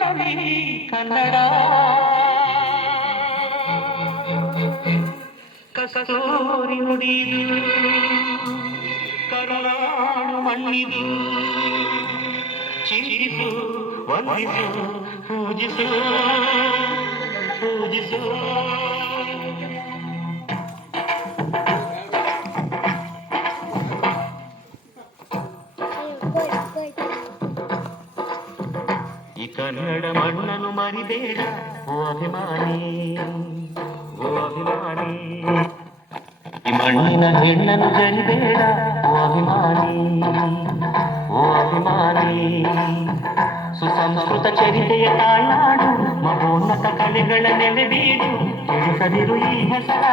ಜನನಿ ಕನ್ನಡ ಕಸ್ತೂರಿ ನುಡಿದು ಕರುಣಾಳು ಮಣ್ಣಿದು ಚಿರಿಸು ವಂದಿಸು ಪೂಜಿಸು ಪೂಜಿಸು. ಕನ್ನಡ ಮಣ್ಣನ್ನು ಮರಿಬೇಡ ಓ ಅಭಿಮಾನಿ ಓ ಅಭಿಮಾನಿ ಈ ಮಣ್ಣಿನ ಹೆಣ್ಣನ್ನು ಜರಿಬೇಡ ಓ ಅಭಿಮಾನಿ ಓ ಅಭಿಮಾನಿ ಸುಸಂಸ್ಕೃತ ಚರಿತೆಯ ತಾಯ್ನಾಡು ಮಹೋನ್ನತ ಕಲೆಗಳ ನೆಲೆಬೀಡು ಕೆಡಿಸದಿರು ಈ ಹೆಸರ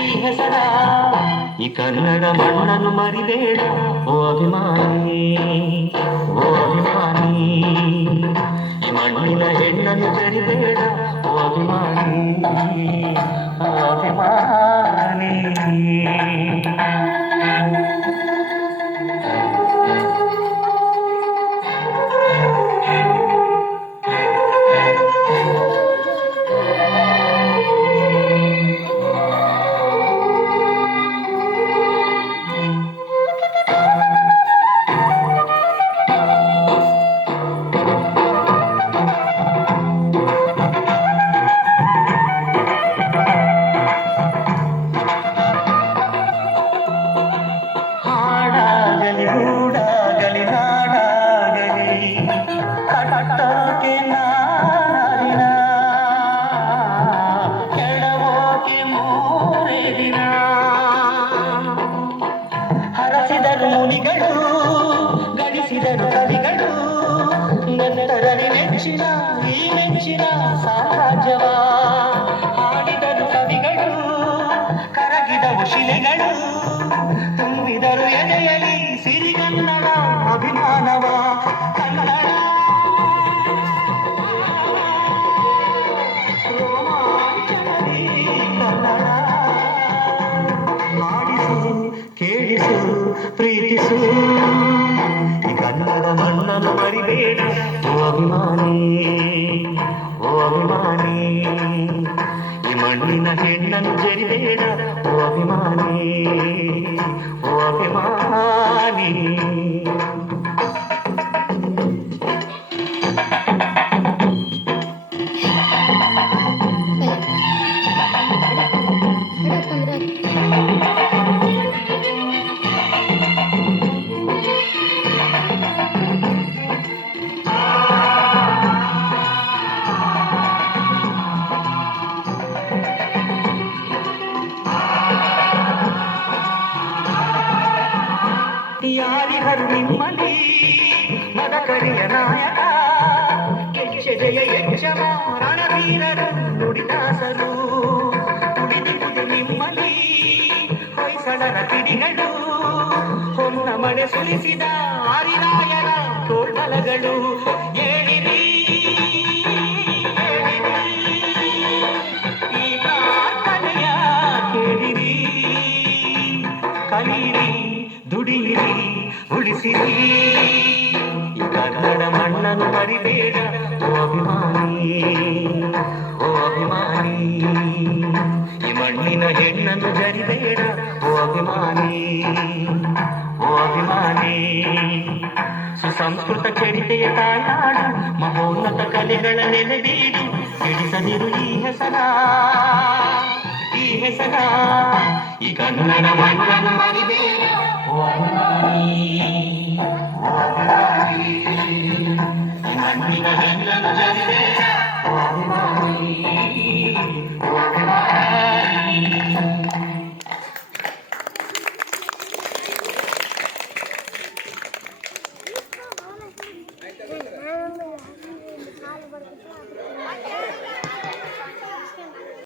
ಈ ಹೆಸರ ಈ ಕನ್ನಡ ಮಣ್ಣನ್ನು ಮರಿಬೇಡ ಓ ಅಭಿಮಾನಿ ಓ ಅಭಿಮಾನಿ ಈ ಮಣ್ಣಿನ ಹೆಣ್ಣನ್ನು ಜರಿಬೇಡ ಓ ಅಭಿಮಾನಿ ಓ ಅಭಿಮಾನಿ ಕವಿಗಳು ನೆತ್ತರಲ್ಲಿ ಮೆಚ್ಚಿನ ಈ ಮೆಚ್ಚಿನ ಸಾಮ್ರಾಜ್ಯವ. ಹಾಡಿದರು ಕವಿಗಳು ಕರಗಿದವು ಶಿಲೆಗಳು ತುಂಬಿದರು ಎದೆಯಲಿ ಸಿರಿಗನ್ನಡ ಅಭಿಮಾನವ. ಕನ್ನಡ. ಕೇಳಿಸು, ಪ್ರೀತಿಸು. ಈ ಕನ್ನಡ ಮಣ್ಣನ್ನು ಮರಿಬೇಡ ಓ ಅಭಿಮಾನಿ ಓ ಅಭಿಮಾನಿ ಈ ಮಣ್ಣಿನ ಹೆಣ್ಣನ್ನು ಜರಿಬೇಡ ಓ ಅಭಿಮಾನಿ ಓ ಅಭಿಮಾನಿ ಯಾರಿಗರು ನಿಮ್ಮಲ್ಲಿ ಮದಕರಿಯ ನಾಯಕ ಕೆಚ್ಚ ಜಯ ಯಕ್ಷಮ ರಣವೀರರು ನುಡಿದಾಸರು ತುಡಿದಿರುವುದು ನಿಮ್ಮಲ್ಲಿ ಹೊಯ್ಸಳರ ಕಿಡಿಗಳು ಹೊನ್ನ ಮಳೆ ಸುರಿಸಿದ ಆರಿರಾಯರ ತೋಳ್ಬಲಗಳು ಉಳಿಸಿರಿ ಈ ಕನ್ನಡ ಮಣ್ಣನ್ನು ಮರಿಬೇಡ ಓ ಅಭಿಮಾನಿ ಓ ಅಭಿಮಾನಿ ಈ ಮಣ್ಣಿನ ಹೆಣ್ಣನ್ನು ಜರಿಬೇಡ ಓ ಅಭಿಮಾನಿ ಓ ಅಭಿಮಾನಿ ಸುಸಂಸ್ಕೃತ ಚರಿತೆಯ ತಾಯ್ನಾಡು ಮಹೋನ್ನತ ಕಲೆಗಳ ನೆಲೆಬೀಡು ಹಿಡಿಸದಿರು ಈ ಹೆಸರ ಈ ಹೆಸರ ಈ ಕನ್ನಡ ಮಣ್ಣನ್ನು ಮರಿಬೇಡ Oh,